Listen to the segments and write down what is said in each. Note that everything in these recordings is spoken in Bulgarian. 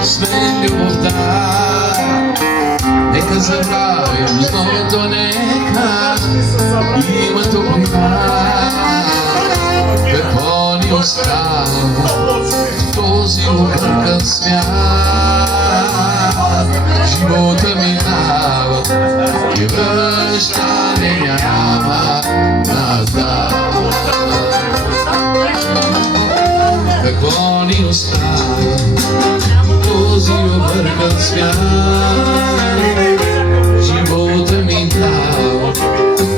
освен любовта. Нека забравим злото, нека има топлина. Какво ни остава в този объркан свят? Живота минава и връщане няма назад. Какво ни остава в този объркан свят? Живота минава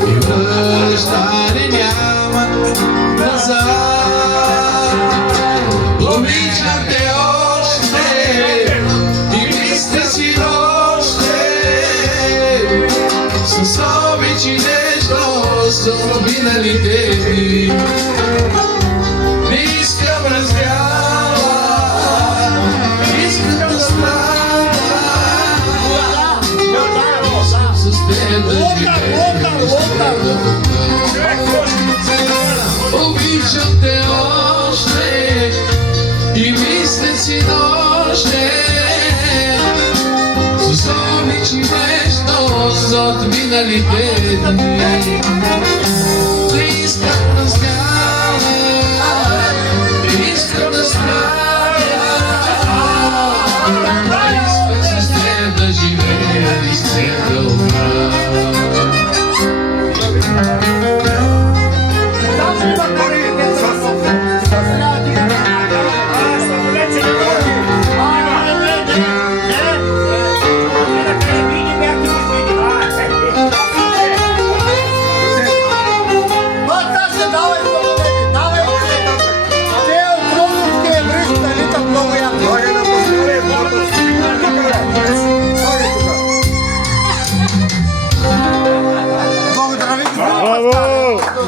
и връщане няма назад. Обичам те още и мисля си още с обич и нежност от миналите дни. Не искам раздяла, искам да страда. Искам с теб да живея, искам да бъда. Обичам те още и мисля си още с обич и нежност от миналите дни.